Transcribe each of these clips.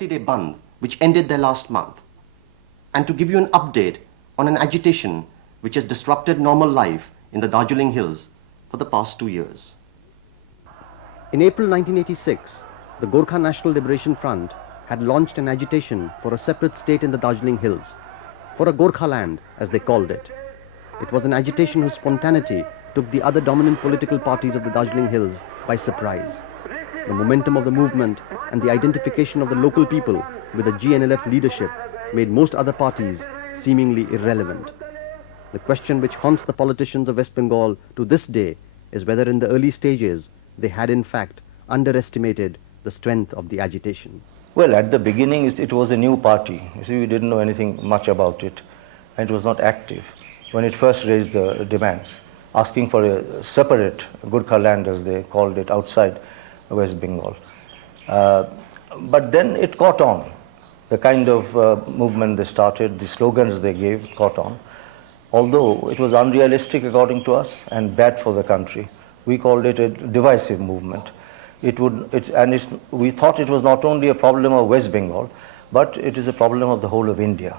40-day bandh which ended there last month, and to give you an update on an agitation which has disrupted normal life in the Darjeeling Hills for the past 2 years. In April 1986, the Gorkha National Liberation Front had launched an agitation for a separate state in the Darjeeling Hills, for a Gorkhaland as they called it. It was an agitation whose spontaneity took the other dominant political parties of the Darjeeling Hills by surprise. The momentum of the movement and the identification of the local people with the GNLF leadership made most other parties seemingly irrelevant. The question which haunts the politicians of West Bengal to this day is whether in the early stages they had in fact underestimated the strength of the agitation. Well, at the beginning it was a new party. You see, we didn't know anything much about it, and it was not active when it first raised the demands, asking for a separate Gorkhaland, as they called it, outside West Bengal. But then it caught on. The kind of movement they started, the slogans they gave caught on. Although it was unrealistic according to us and bad for the country, we called it a divisive movement. We thought it was not only a problem of West Bengal, but it is a problem of the whole of India.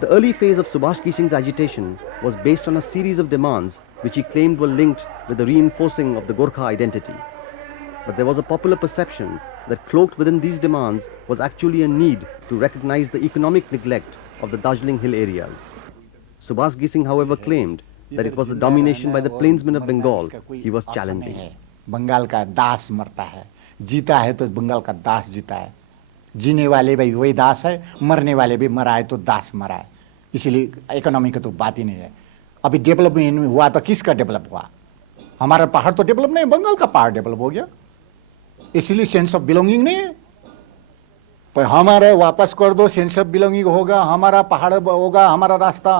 The early phase of Subhash Kising's agitation was based on a series of demands which he claimed were linked with the reinforcing of the Gorkha identity. But there was a popular perception that cloaked within these demands was actually a need to recognize the economic neglect of the Darjeeling Hill areas. Subhash Kising, however, claimed that it was the domination by the plainsmen of Bengal he was challenging. Bengal का दास मरता है, जीता है तो बंगाल का दास जीता है, जीने वाले भी वही दास है, मरने वाले भी मरा है तो दास मरा है, इसलिए इकोनॉमी का तो बात ही नहीं है। अभी डेवलपमेंट हुआ तो किसका डेवलप हुआ? हमारा पहाड़ तो डेवलप नहीं, बंगाल का पहाड़ डेवलप हो गया, इसलिए सेंस ऑफ बिलोंगिंग नहीं है। पर हमारे वापस कर दो, सेंस ऑफ बिलोंगिंग होगा, हमारा पहाड़ होगा, हमारा रास्ता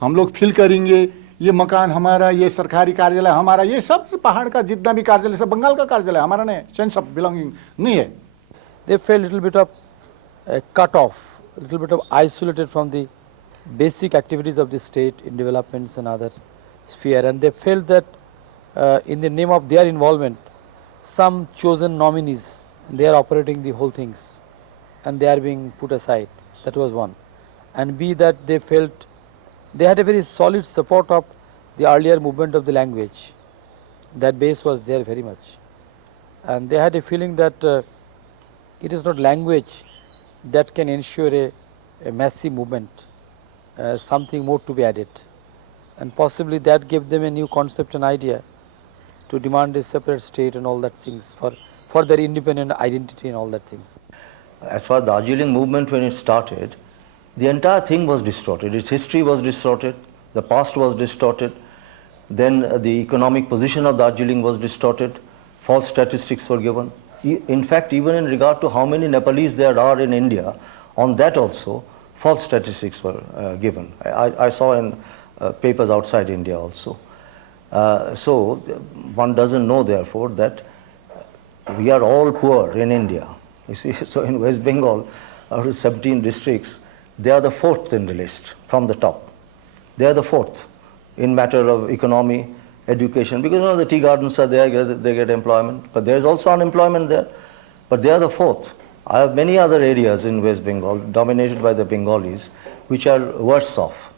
हम लोग फिल करेंगे, ये मकान हमारा, ये सरकारी कार्यालय हमारा, ये सब पहाड़ का जितना भी कार्यालय सब बंगाल का कार्यालय हमारा नहीं, सेंस ऑफ बिलोंगिंग नहीं है। They felt a little bit of cut off, a little bit of isolated from the basic activities of the state in developments and other sphere, and they felt that in the name of their involvement, some chosen nominees, they are operating the whole things and they are being put aside. That was one. And B, that they felt they had a very solid support of the earlier movement of the language. That base was there very much. And they had a feeling that it is not language that can ensure a massive movement, something more to be added. And possibly that gave them a new concept and idea to demand a separate state and all that things for their independent identity and all that thing. As far as the Darjeeling movement, when it started, the entire thing was distorted. Its history was distorted, the past was distorted, then the economic position of Darjeeling was distorted, false statistics were given. In fact, even in regard to how many Nepalese there are in India, on that also, false statistics were given. I saw in papers outside India also. So one doesn't know, therefore, that we are all poor in India. You see, so in West Bengal, out of 17 districts, they are the fourth in the list from the top. They are the fourth in matter of economy, education, because you know the tea gardens are there, they get employment, but there is also unemployment there, but they are the fourth. I have many other areas in West Bengal dominated by the Bengalis which are worse off.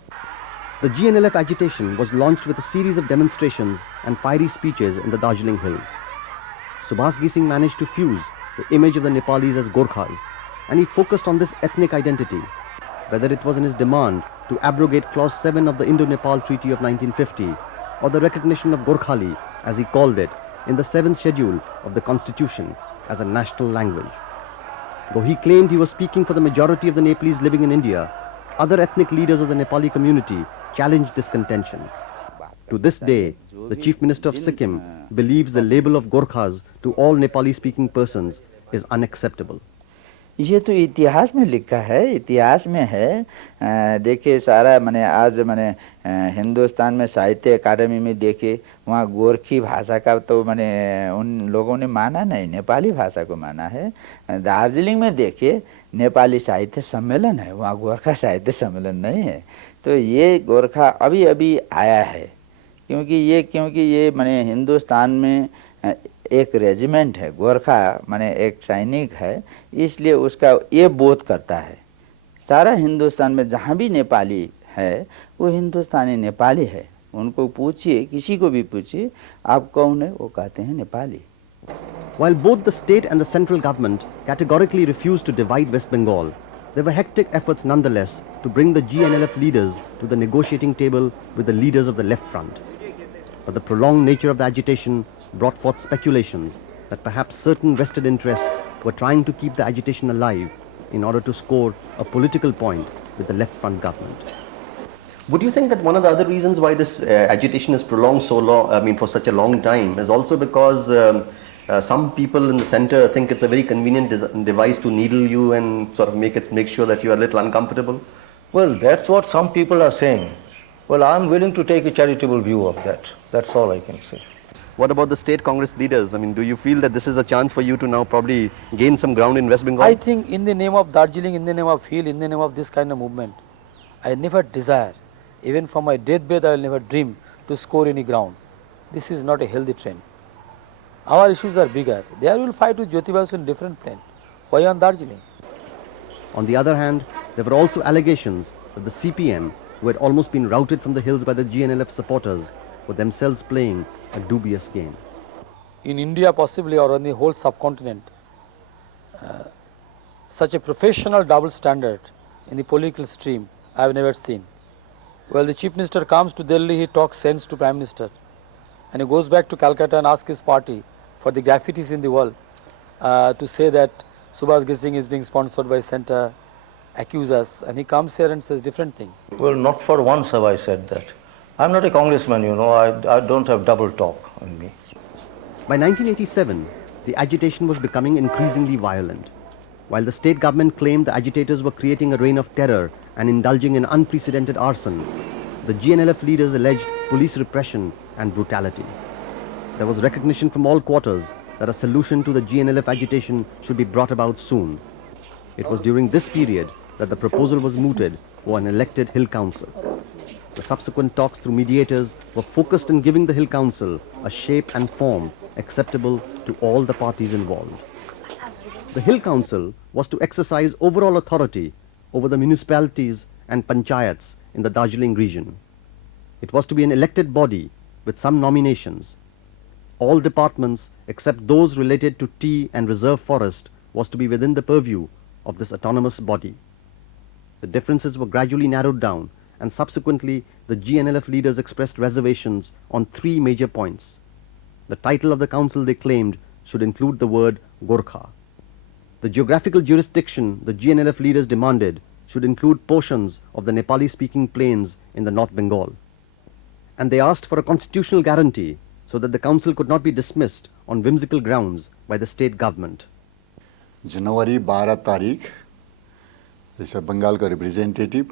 The GNLF agitation was launched with a series of demonstrations and fiery speeches in the Darjeeling Hills. Subhash Kising managed to fuse the image of the Nepalis as Gorkhas, and he focused on this ethnic identity, whether it was in his demand to abrogate Clause 7 of the Indo-Nepal Treaty of 1950 or the recognition of Gorkhali, as he called it, in the 7th schedule of the Constitution as a national language. Though he claimed he was speaking for the majority of the Nepalese living in India, other ethnic leaders of the Nepali community challenged this contention. To this day, the Chief Minister of Sikkim believes the label of Gorkhas to all Nepali-speaking persons is unacceptable. ये तो इतिहास में लिखा है, इतिहास में है। देखिए सारा मैंने आज मैंने हिंदुस्तान में साहित्य अकादमी में देखे, वहाँ गोरखी भाषा का तो मैंने उन लोगों ने माना नहीं, नेपाली भाषा को माना है। दार्जिलिंग में देखिए नेपाली साहित्य सम्मेलन है, वहाँ गोरखा साहित्य सम्मेलन नहीं है। तो ये गोरखा अभी अभी आया है, क्योंकि ये मैंने हिंदुस्तान में एक रेजिमेंट है, गोरखा माने एक सैनिक है, इसलिए उसका ये बोध करता है। सारा हिंदुस्तान में जहाँ भी नेपाली है वो हिंदुस्तानी नेपाली है। उनको पूछिए, किसी को भी पूछिए आप कौन है, वो कहते हैं Nepali. While both the state and the central government categorically refused to divide West Bengal, there were hectic efforts nonetheless to bring the GNLF leaders to the negotiating table with the leaders of the left front. But the prolonged nature of the agitation brought forth speculations that perhaps certain vested interests were trying to keep the agitation alive in order to score a political point with the left front government. Would you think that one of the other reasons why this agitation is prolonged so long, for such a long time, is also because some people in the center think it's a very convenient device to needle you and sort of make sure that you are a little uncomfortable? Well, that's what some people are saying. Well, I'm willing to take a charitable view of that. That's all I can say. What about the state Congress leaders? I mean, do you feel that this is a chance for you to now probably gain some ground in West Bengal? I think in the name of Darjeeling, in the name of Hill, in the name of this kind of movement, I never desire, even from my deathbed I will never dream to score any ground. This is not a healthy trend. Our issues are bigger. There we will fight with Jyoti Basu in different plane. Why on Darjeeling? On the other hand, there were also allegations that the CPM, who had almost been routed from the hills by the GNLF supporters, were themselves playing a dubious game. In India possibly or on the whole subcontinent, such a professional double standard in the political stream I have never seen. Well, the Chief Minister comes to Delhi, he talks sense to Prime Minister, and he goes back to Calcutta and asks his party for the graffitis in the wall to say that Subhas Gising is being sponsored by Centre, accuse us, and he comes here and says different thing. Well, not for once have I said that. I'm not a congressman, you know, I don't have double talk on me. By 1987, the agitation was becoming increasingly violent. While the state government claimed the agitators were creating a reign of terror and indulging in unprecedented arson, the GNLF leaders alleged police repression and brutality. There was recognition from all quarters that a solution to the GNLF agitation should be brought about soon. It was during this period that the proposal was mooted for an elected Hill Council. The subsequent talks through mediators were focused on giving the Hill Council a shape and form acceptable to all the parties involved. The Hill Council was to exercise overall authority over the municipalities and panchayats in the Darjeeling region. It was to be an elected body with some nominations. All departments except those related to tea and reserve forest was to be within the purview of this autonomous body. The differences were gradually narrowed down, and subsequently the GNLF leaders expressed reservations on 3 major points. The title of the council, they claimed, should include the word Gorkha. The geographical jurisdiction the GNLF leaders demanded should include portions of the Nepali-speaking plains in the North Bengal. And they asked for a constitutional guarantee so that the council could not be dismissed on whimsical grounds by the state government. जनवरी 12 तारीख जैसा बंगाल का representative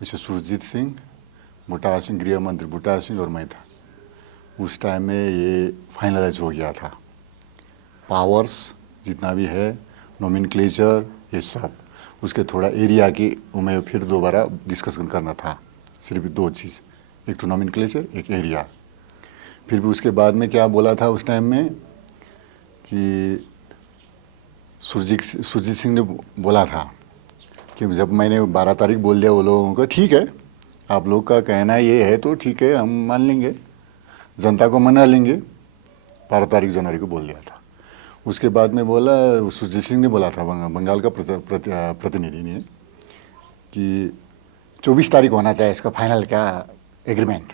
mister Surjit Singh, बुटा Singh, गृह मंत्री बुटा सिंह और मैं था। उस time में ये फाइनलाइज हो गया था। पावर्स जितना भी है, नोमेनक्लेचर, ये सब, उसके थोड़ा एरिया की मैं फिर दोबारा डिस्कशन करना था। सिर्फ 2 चीज़, एक तो नोमेनक्लेचर, एक एरिया। फिर भी उसके बाद में क्या बोला था उस टाइम में कि सुरजीत सिंह ने बोला था कि जब मैंने 12 तारीख बोल दिया वो लोगों को, ठीक है आप लोग का कहना ये है तो ठीक है हम मान लेंगे, जनता को मना लेंगे। 12 तारीख जनवरी को बोल दिया था। उसके बाद में बोला, सुरजीत सिंह ने बोला था बंगाल का प्रतिनिधि ने कि 24 तारीख होना चाहिए इसका फाइनल क्या एग्रीमेंट,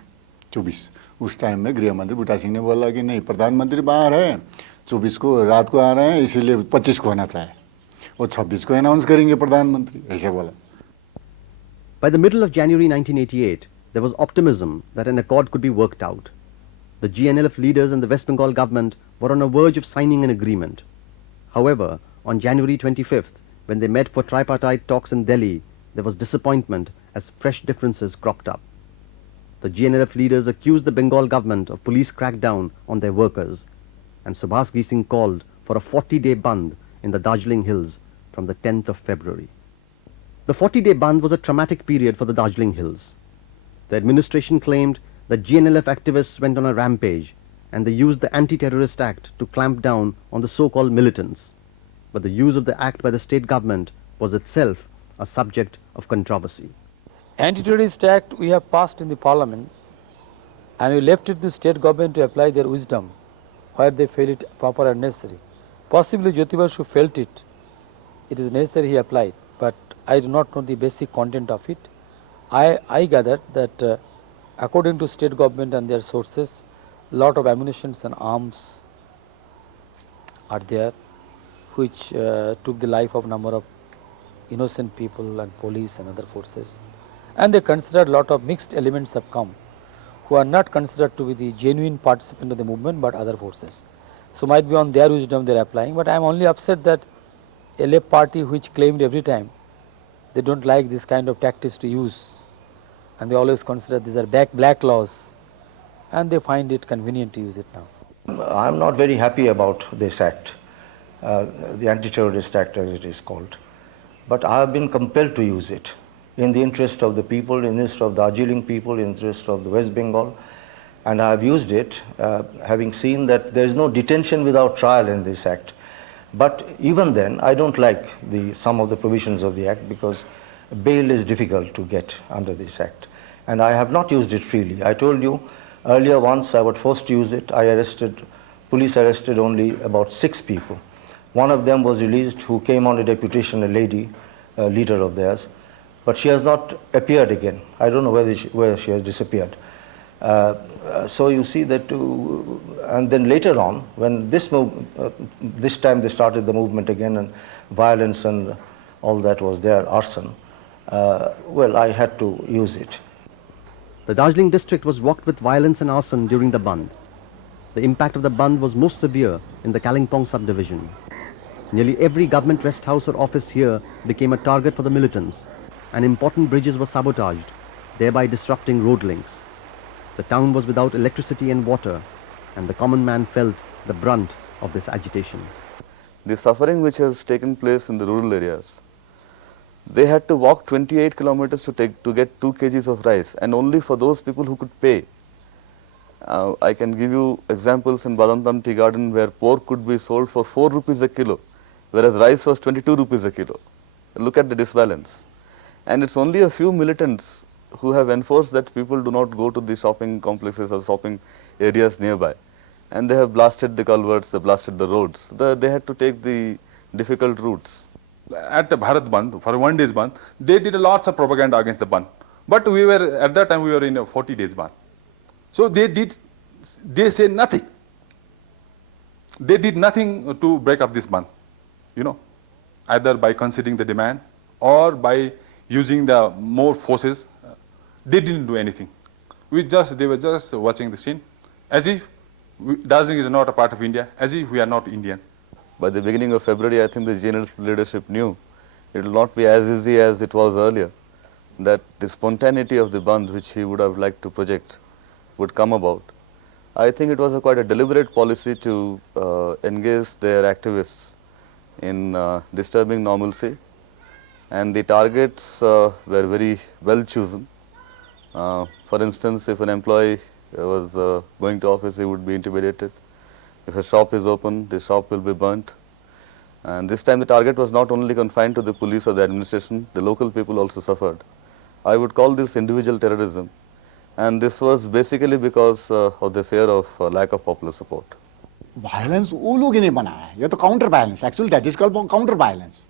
24। उस टाइम में गृह मंत्री बुटा सिंह ने बोला कि नहीं, प्रधानमंत्री बाहर है, 24 को रात को आ रहे हैं, इसीलिए 25 को होना चाहिए और 26 को अनाउंस करेंगे प्रधानमंत्री, ऐसे बोला। By the middle of January 1988, there was optimism that an accord could be worked out. The GNLF leaders and the West Bengal government were on the verge of signing an agreement. However, on January 25th, when they met for tripartite talks in Delhi, there was disappointment as fresh differences cropped up. The GNLF leaders accused the Bengal government of police crackdown on their workers, and Subhas Gising called for a 40-day bandh in the Darjeeling Hills from the 10th of February. The 40-day bandh was a traumatic period for the Darjeeling Hills. The administration claimed that GNLF activists went on a rampage and they used the Anti-Terrorist Act to clamp down on the so-called militants. But the use of the act by the state government was itself a subject of controversy. Anti-Terrorist Act we have passed in the Parliament, and we left it to the state government to apply their wisdom where they feel it proper and necessary. Possibly Jyoti Basu felt it is necessary, he applied, but I do not know the basic content of it. I gathered that according to state government and their sources, lot of ammunitions and arms are there which took the life of number of innocent people and police and other forces. And they considered lot of mixed elements have come who are not considered to be the genuine participant of the movement but other forces. So might be on their wisdom they are applying, but I am only upset that a left party which claimed every time they don't like this kind of tactics to use, and they always consider these are black laws, and they find it convenient to use it now. I am not very happy about this act, the Anti-Terrorist Act as it is called, but I have been compelled to use it in the interest of the people, in the interest of the Darjeeling people, in the interest of the West Bengal, and I have used it having seen that there is no detention without trial in this act. But even then, I don't like some of the provisions of the act because bail is difficult to get under this act. And I have not used it freely. I told you earlier once I was forced to use it. Police arrested only about 6 people. One of them was released who came on a deputation, a lady, a leader of theirs. But she has not appeared again. I don't know where she has disappeared. So you see that, and then later on, when this time they started the movement again, and violence and all that was there, arson, well, I had to use it. The Darjeeling district was rocked with violence and arson during the bandh. The impact of the bandh was most severe in the Kalimpong subdivision. Nearly every government rest house or office here became a target for the militants, and important bridges were sabotaged, thereby disrupting road links. The town was without electricity and water, and the common man felt the brunt of this agitation. The suffering which has taken place in the rural areas, they had to walk 28 kilometers to get 2 kgs of rice, and only for those people who could pay. I can give you examples in Badantam Tea Garden where pork could be sold for 4 rupees a kilo, whereas rice was 22 rupees a kilo. Look at the disbalance. And it's only a few militants who have enforced that people do not go to the shopping complexes or shopping areas nearby. And they have blasted the culverts, they blasted the roads. They had to take the difficult routes. At the Bharat Bandh, for 1 day's bandh, they did lots of propaganda against the bandh. But at that time we were in a 40 days bandh. So they said nothing. They did nothing to break up this bandh, either by conceding the demand or by using the more forces. They didn't do anything. They were just watching the scene as if Darjeeling is not a part of India, as if we are not Indians. By the beginning of February, I think the GNLF leadership knew it will not be as easy as it was earlier, that the spontaneity of the bandh which he would have liked to project would come about. I think it was quite a deliberate policy to engage their activists in disturbing normalcy, and the targets were very well chosen. For instance, if an employee was going to office, he would be intimidated. If a shop is open, the shop will be burnt. And this time the target was not only confined to the police or the administration, the local people also suffered. I would call this individual terrorism, and this was basically because of the fear of lack of popular support. Violence वो लोग ही नहीं बनाया है, ये तो counter violence, actually that is called counter violence.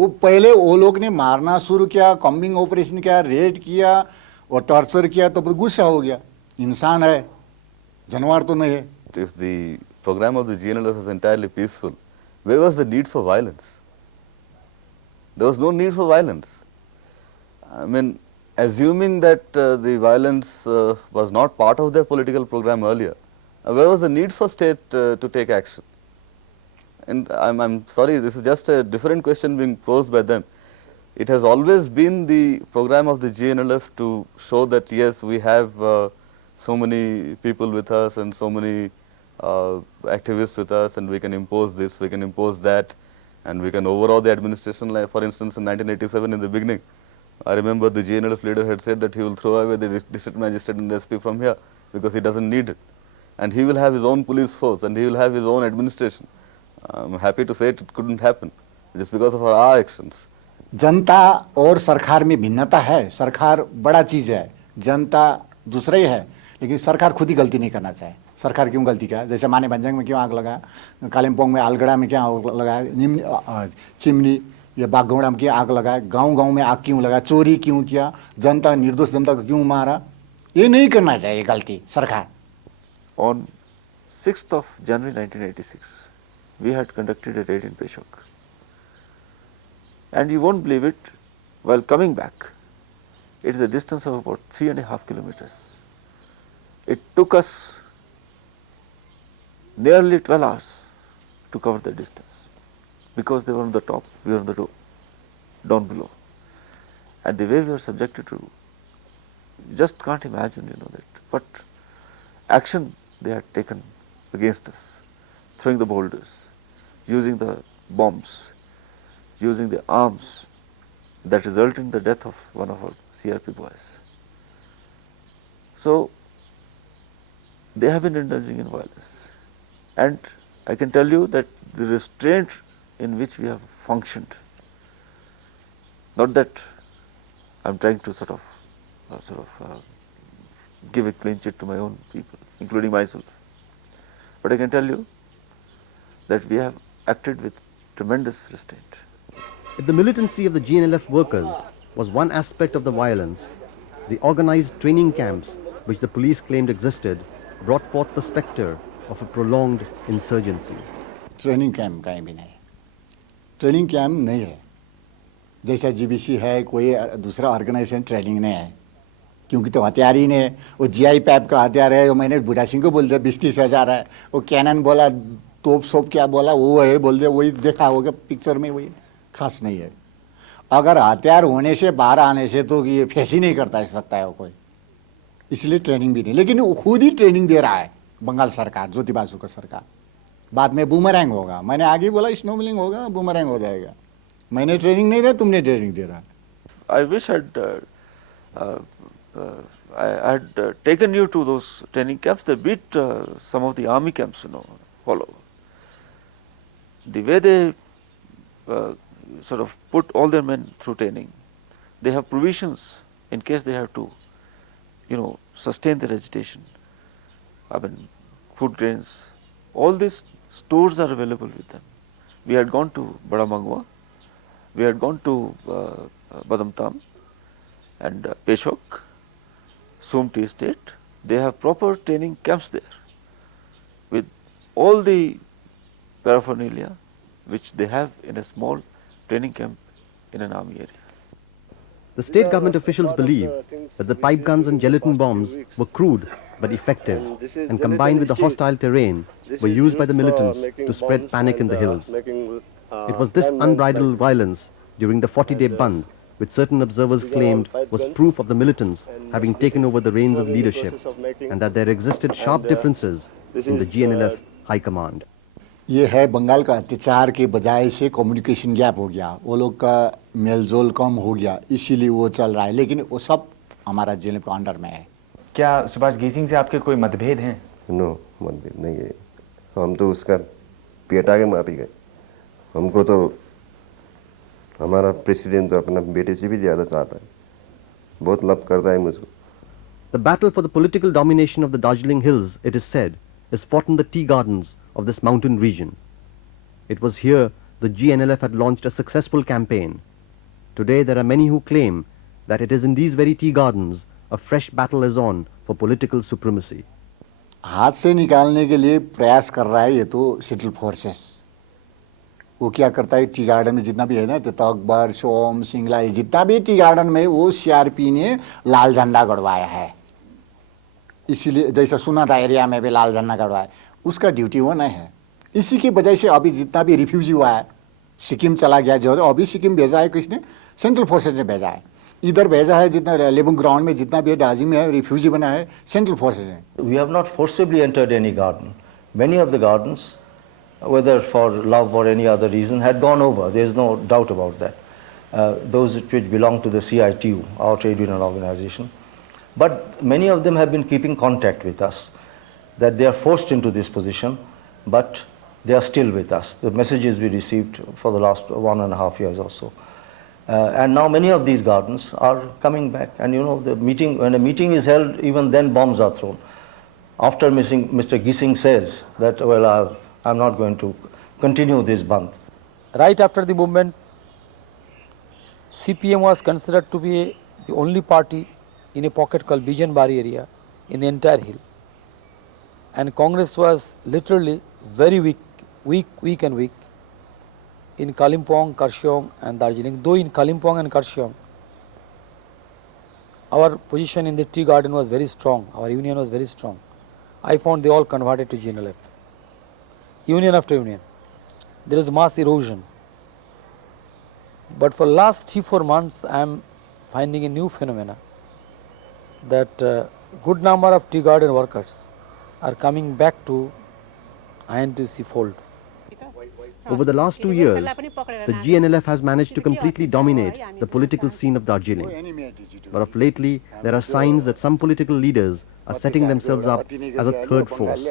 वो पहले वो लोग ने मारना शुरू किया, कॉम्बिंग ऑपरेशन किया, रेड किया और टॉर्चर किया, तो गुस्सा हो गया. इंसान है, जानवर तो नहीं है. If the program of the GNLF was entirely peaceful, where was the need for violence? There was no need for violence. I mean, assuming that the violence was not part of their political program earlier, where was the need for state to take action? And I'm sorry, this is just a different question being posed by them. It has always been the program of the GNLF to show that yes, we have so many people with us and so many activists with us, and we can impose this, we can impose that, and we can overhaul the administration. Like for instance, in 1987 in the beginning, I remember the GNLF leader had said that he will throw away the district magistrate and the SP from here because he doesn't need it. and he will have his own police force and he will have his own administration. I'm happy to say it couldn't happen just because of our actions. जनता और सरकार में भिन्नता है। सरकार बड़ा चीज़ है, जनता दूसरा ही है, लेकिन सरकार खुद ही गलती नहीं करना चाहे। सरकार क्यों गलती क्या? जैसे माने भंजंग में क्यों आग लगा, कालिम्पोंग में आलगढ़ा में क्या आग लगा, चिमनी या बागगौड़ा में क्यों आग लगा, गांव-गांव में आग क्यों लगा, चोरी क्यों किया, जनता निर्दोष जनता को क्यों मारा, ये नहीं करना चाहिए गलती सरकार। On 6th of January 1986, we had conducted a raid in Peshawar. And you won't believe it, while coming back, it is a distance of about 3.5 kilometers. It took us nearly 12 hours to cover the distance because they were on the top, we were on the down below. And the way we were subjected to, just can't imagine, that. But action they had taken against us, throwing the boulders, using the bombs, using the arms that resulted in the death of one of our CRP boys. So, they have been indulging in violence. And I can tell you that the restraint in which we have functioned, not that I am trying to sort of give a clean chit to my own people, including myself, but I can tell you that we have acted with tremendous restraint. If the militancy of the GNLF workers was one aspect of the violence, the organized training camps which the police claimed existed brought forth the spectre of a prolonged insurgency. Training camp कहीं भी नहीं, training camp नहीं है। जैसा GBC है, कोई दूसरा organisation training नहीं है, क्योंकि तो हथियार ही नहीं है। वो जीआई पैप का हथियार है, वो मैंने बुढ़ा सिंह को बोल दिया 20-30 हज़ार है, वो कैनन बोला, तोप सोप क्या बोला, वो है बोल दिया, वही देखा होगा पिक्चर में, वही खास नहीं है। अगर हथियार होने से बाहर आने से तो ये फेस ही नहीं करता सकता है वो कोई, इसलिए ट्रेनिंग भी नहीं। लेकिन वो खुद ही ट्रेनिंग दे रहा है बंगाल सरकार, ज्योति बासु का सरकार। बाद में बूमरैंग होगा, मैंने आगे बोला स्नोमलिंग होगा, बूमरैंग हो जाएगा। मैंने ट्रेनिंग नहीं दिया, तुमने ट्रेनिंग दे रहा। I wish I had taken you to those training camps. They beat some of the army camps, all over. The way they sort of put all their men through training, they have provisions in case they have to, sustain their agitation. I mean, food grains, all these stores are available with them. We had gone to Badamangwa, we had gone to Badamtam and Peshawar, Sumti Estate. They have proper training camps there with all the paraphernalia which they have in a small training camp in an army area. The state government officials believe that the pipe guns and gelatin bombs were crude but effective and combined with the hostile terrain were used by the militants to spread panic in the hills. It was this unbridled violence during the 40-day bandh which certain observers claimed was proof of the militants having taken over the reins of leadership and that there existed sharp differences in the GNLF high command. ये है बंगाल का अत्याचार के बजाय से communication gap हो गया, वो लोग का मेलजोल कम हो गया, इसीलिए वो चल रहा है, लेकिन वो सब हमारा जेल के अंडर में है। क्या सुभाष घई से आपके कोई मतभेद हैं? नो, मतभेद नहीं है। हम तो उसका पेटा के मापी गए। हमको तो हमारा प्रेसिडेंट तो अपना बेटे से भी ज़्यादा चाहता है, बहुत लव करता है मुझको। The battle for the political domination of the Darjeeling Hills, it is said, is fought in the tea gardens of this mountain region. It was here the GNLF had launched a successful campaign. Today there are many who claim that it is in these very tea gardens a fresh battle is on for political supremacy. हाथ से निकालने के लिए प्रयास कर रहा है ये तो सेंट्रल फोर्सेस। वो क्या करता है, टी गार्डन में जितना भी है ना, तो अकबर, सोम, सिंगला, जितना भी टी गार्डन में वो सीआरपी ने लाल झंडा गड़वाया है। इसीलिए जैसा सुना था एरिया में भी लाल झंडा गड़वाया, उसका ड्यूटी वो नहीं है। इसी की वजह से अभी जितना भी रिफ्यूजी हुआ है, सिक्किम चला गया जो, अभी सिक्किम भेजा है किसने, सेंट्रल फोर्सेज ने भेजा है। इधर भेजा है जितना लेबुंग ग्राउंड में जितना भी दार्जिलिंग में है रिफ्यूजी बना है, सेंट्रल फोर्सेज ने। We have not forcibly entered any garden. Many of the gardens, whether for love or any other reason, had gone over. There is no doubt about that. Those which belong to the CITU, our trade union organization. But many of them have been keeping contact with us. that they are forced into this position, but they are still with us. The messages we received for the last 1.5 years or so. And now many of these gardens are coming back. And you know, when a meeting is held, even then bombs are thrown. After Mr. Gising says that, well, I'm not going to continue this bandh. Right after the movement, CPM was considered to be the only party in a pocket called Bijanbari area in the entire hill. And Congress was literally very weak in Kalimpong, Kurseong and Darjeeling. Though in Kalimpong and Kurseong, our position in the tea garden was very strong, our union was very strong. I found they all converted to GNLF. Union after union. There is mass erosion. But for last 3-4 months, I am finding a new phenomena that good number of tea garden workers are coming back to INTC fold. Over the last 2 years, the GNLF has managed to completely dominate the political scene of Darjeeling. But of lately, there are signs that some political leaders are setting themselves up as a third force,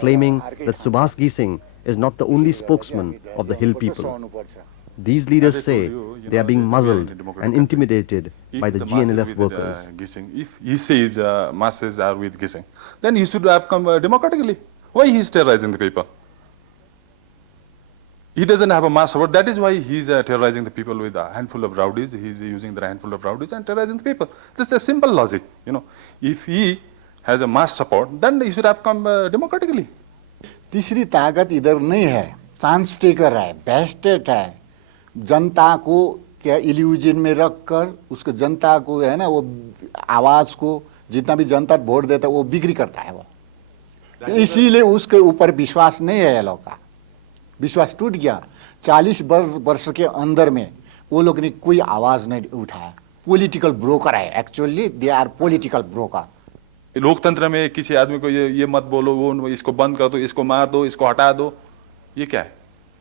claiming that Subhas Gising is not the only spokesman of the hill people. These leaders say they are being muzzled and intimidated by the GNLF workers. If he says masses are with Gising, then he should have come democratically. Why he is terrorizing the people? He doesn't have a mass support. That is why he is terrorizing the people with a handful of rowdies. He is using the handful of rowdies and terrorizing the people. This is a simple logic. You know, if he has a mass support, then he should have come democratically. तीसरी ताकत इधर नहीं है, chance taker है, vested है, जनता को क्या illusion में रखकर उसको जनता को है ना वो आवाज को जितना भी जनता वोट देता है वो बिक्री करता है वो, इसीलिए उसके ऊपर विश्वास नहीं है लोगों का, विश्वास टूट गया। 40 वर्ष के अंदर में वो लोग ने कोई आवाज नहीं उठाया। पॉलिटिकल ब्रोकर है, actually they are political broker. लोकतंत्र में किसी आदमी को ये मत बोलो, वो इसको बंद कर दो, इसको मार दो, इसको हटा दो, ये क्या है?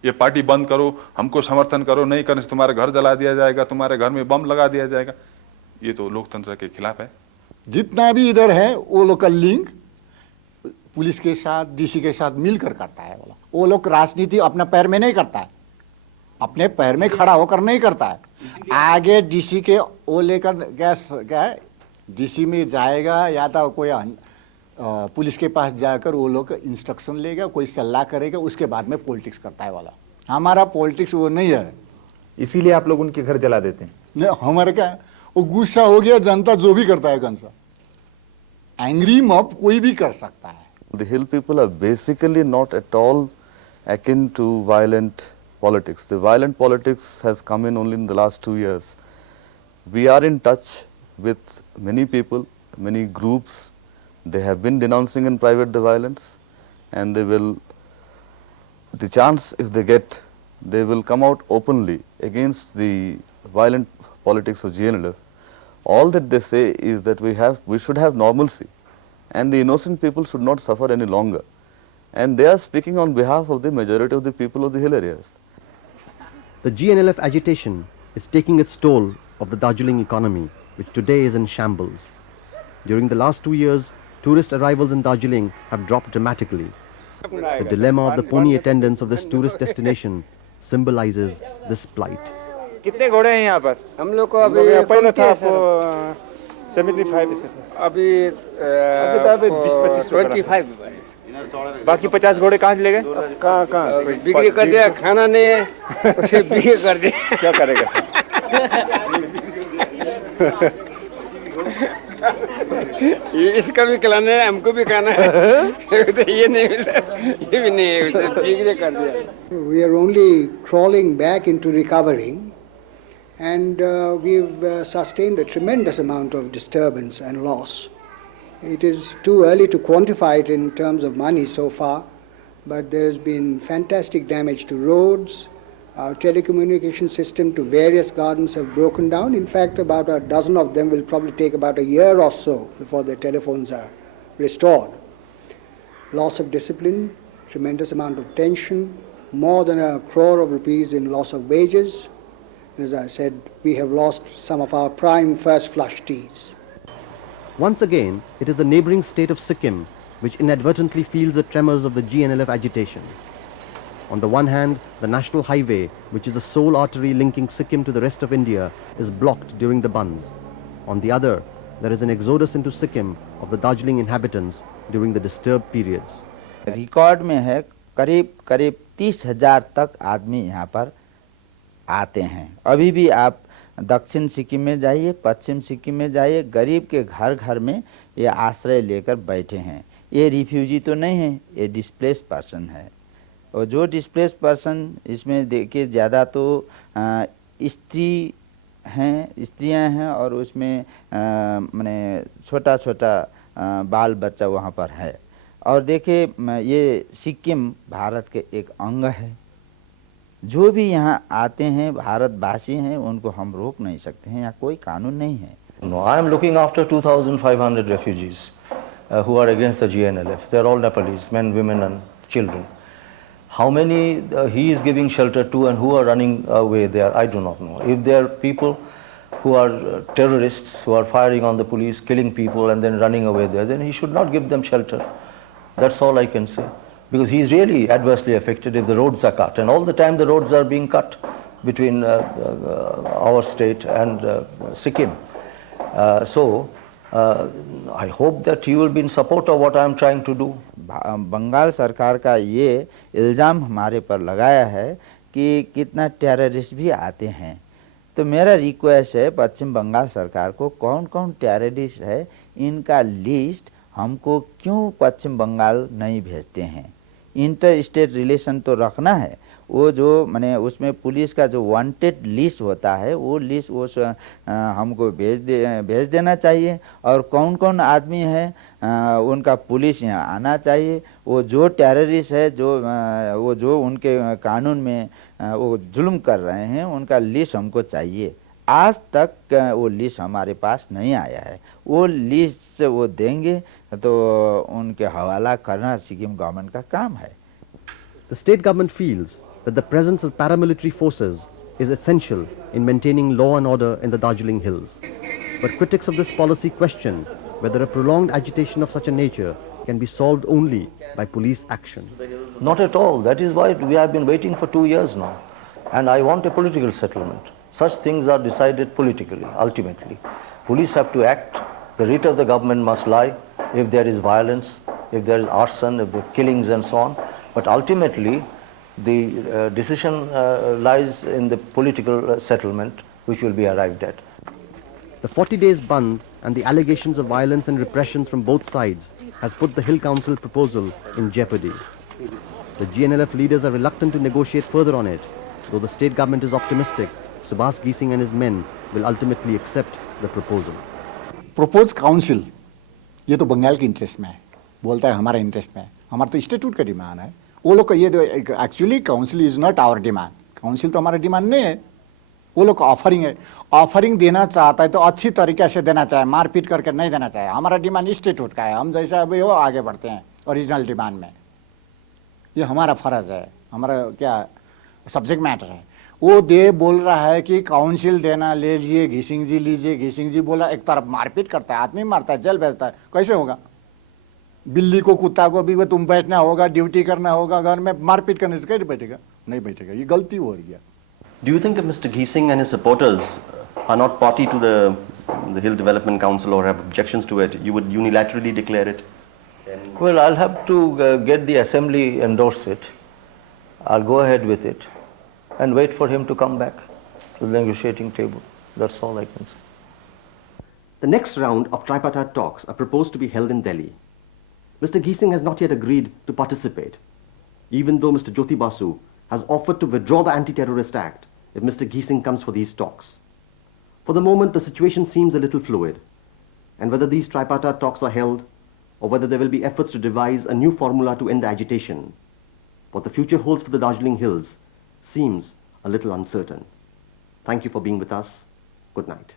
ये पार्टी बंद करो, हमको समर्थन करो, नहीं करने से तुम्हारे घर जला दिया जाएगा, तुम्हारे घर में बम लगा दिया जाएगा, ये तो लोकतंत्र के खिलाफ है। जितना भी इधर है वो लोग का लिंक पुलिस के साथ, डीसी के साथ मिलकर करता है। वो लोग राजनीति अपने पैर में नहीं करता है, अपने पैर में खड़ा होकर नहीं करता है। आगे डीसी के वो लेकर क्या है, डीसी में जाएगा या तो कोई पुलिस के पास जाकर वो लोग इंस्ट्रक्शन लेगा, कोई सलाह करेगा, उसके बाद में पॉलिटिक्स करता है वाला। हमारा पॉलिटिक्स वो नहीं है, इसीलिए आप लोग उनके घर जला देते हैं। नहीं, हमारे क्या वो गुस्सा हो गया, जनता जो भी करता है कंसा, एंग्री मॉब कोई भी कर सकता है। The hill people are basically not at all akin to violent politics. The violent politics has come in only in the last 2 years. We are in touch with many people, many groups. They have been denouncing in private the violence, and they will, the chance if they get, they will come out openly against the violent politics of GNLF. All that they say is that we should have normalcy, and the innocent people should not suffer any longer. And they are speaking on behalf of the majority of the people of the hill areas. The GNLF agitation is taking its toll of the Darjeeling economy, which today is in shambles. During the last 2 years, tourist arrivals in Darjeeling have dropped dramatically. The dilemma of the pony attendants of this tourist destination symbolizes this plight. कितने घोड़े हैं यहाँ पर? हम लोग को अभी पहले था 75 अभी 20-25 बाकी 50 घोड़े कहाँ चले गए? कहाँ बिक्री कर दिया, खाना नहीं है उसे बिक्री कर दिया। क्या करेगा? इसका भी खिलाना है, हमको भी खाना है, ये नहीं मिलता, ये भी नहीं है, उसे बिक्री कर दिया। We are only crawling back into recovering. And we've sustained a tremendous amount of disturbance and loss. It is too early to quantify it in terms of money so far, but there has been fantastic damage to roads. Our telecommunication system to various gardens have broken down. In fact, about a dozen of them will probably take about a year or so before their telephones are restored. Loss of discipline, tremendous amount of tension, more than 1 crore of rupees in loss of wages. As I said, we have lost some of our prime first flush teas. Once again, it is the neighboring state of Sikkim which inadvertently feels the tremors of the GNLF agitation. On the one hand, the national highway, which is the sole artery linking Sikkim to the rest of India, is blocked during the bandhs. On the other, there is an exodus into Sikkim of the Darjeeling inhabitants during the disturbed periods. Record में है करीब करीब 30,000 तक आदमी यहाँ पर आते हैं। अभी भी आप दक्षिण सिक्किम में जाइए, पश्चिम सिक्किम में जाइए, गरीब के घर घर में ये आश्रय लेकर बैठे हैं। ये रिफ्यूजी तो नहीं है, ये डिस्प्लेस पर्सन है। और जो डिस्प्लेस पर्सन इसमें देखिए ज़्यादा तो स्त्रियां हैं और उसमें माने छोटा छोटा बाल बच्चा वहाँ पर है। और देखिए ये सिक्किम भारत के एक अंग है। जो भी यहाँ आते हैं भारतवासी हैं, उनको हम रोक नहीं सकते हैं, यहाँ कोई कानून नहीं है। No, I am looking after 2,500 refugees who are against the GNLF. They are all Nepalese, men, women and children. How many he is giving shelter to and who are running away there, I do not know. If they are people who are terrorists, who are firing on the police, killing people and then running away there, then he should not give them shelter. That's all I can say. Because he is really adversely affected if the roads are cut. And all the time the roads are being cut between our state and Sikkim. So I hope that he will be in support of what I am trying to do. Bengal सरकार का ये इल्ज़ाम हमारे पर लगाया है कि कितना टेररिस्ट भी आते हैं। तो मेरा रिक्वेस्ट है पश्चिम बंगाल सरकार को, कौन कौन टेररिस्ट है इनका लिस्ट हमको क्यों पश्चिम बंगाल नहीं भेजते हैं। इंटर स्टेट रिलेशन तो रखना है, वो जो माने उसमें पुलिस का जो वांटेड लिस्ट होता है वो लिस्ट वो हमको भेज देना चाहिए। और कौन कौन आदमी है उनका पुलिस यहाँ आना चाहिए। वो जो टेररिस्ट है वो जो उनके कानून में वो जुल्म कर रहे हैं उनका लिस्ट हमको चाहिए। आज तक वो लिस्ट हमारे पास नहीं आया है। वो लिस्ट वो देंगे तो उनके हवाला करना सिक्किम गवर्नमेंट का काम है। The state government feels that the presence of paramilitary forces is essential in maintaining law and order in the Darjeeling Hills. But critics of this policy question whether a prolonged agitation of such a nature can be solved only by police action. Not at all. That is why we have been waiting for 2 years now. And I want a political settlement. Such things are decided politically, ultimately. Police have to act. The writ of the government must lie if there is violence, if there is arson, if there are killings and so on. But ultimately, the decision lies in the political settlement which will be arrived at. The 40 days bandh and the allegations of violence and repression from both sides has put the Hill Council proposal in jeopardy. The GNLF leaders are reluctant to negotiate further on it, though the state government is optimistic Subhas Gising and his men will ultimately accept the proposal. Propose council ये तो बंगाल के interest में है, बोलता है हमारा interest में है, हमारा तो स्टेट्यूट का डिमांड है। वो लोग का ये actually council is not our demand, council तो हमारा डिमांड नहीं है। वो लोग का ऑफरिंग है, ऑफरिंग देना चाहता है तो अच्छी तरीके से देना चाहे, मारपीट करके नहीं देना चाहे। हमारा डिमांड स्टेट्यूट का है, हम जैसा अभी हो आगे बढ़ते हैं ओरिजिनल डिमांड में। ये हमारा फर्ज है, हमारा क्या सब्जेक्ट मैटर है। वो बोल रहा है कि काउंसिल देना ले लीजिए, घिसिंग जी लीजिए। घिसिंग जी बोला एक तरफ मारपीट करता है, आदमी मारता है, जेल भेजता है, कैसे होगा। बिल्ली को कुत्ता को भी वो तुम बैठना होगा, ड्यूटी करना होगा, घर में मारपीट करने से कैसे बैठेगा, नहीं बैठेगा। ये गलती हो रही है। Do you think if Mr. Gising and his supporters are not party to the Hill Development Council or have objections to it, you would unilaterally declare it? Well, I'll have to get the assembly endorse it. I'll go ahead with it and wait for him to come back to the negotiating table. That's all I can say. The next round of tripartite talks are proposed to be held in Delhi. Mr. Gising has not yet agreed to participate, even though Mr. Jyoti Basu has offered to withdraw the Anti-Terrorist Act if Mr. Gising comes for these talks. For the moment, the situation seems a little fluid, and whether these tripartite talks are held or whether there will be efforts to devise a new formula to end the agitation, what the future holds for the Darjeeling Hills seems a little uncertain. Thank you for being with us. Good night.